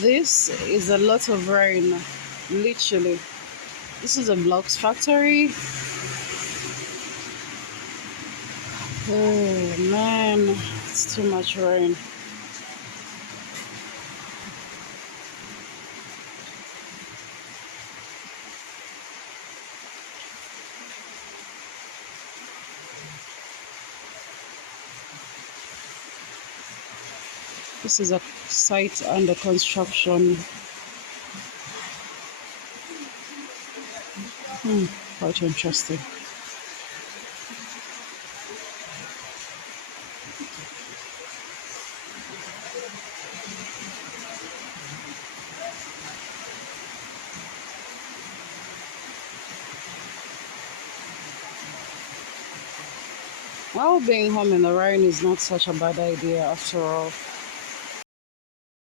This is a lot of rain, literally. This is a blocks factory. Oh man, it's too much rain. This is a site under construction. Quite interesting. Well, being home in the rain is not such a bad idea after all.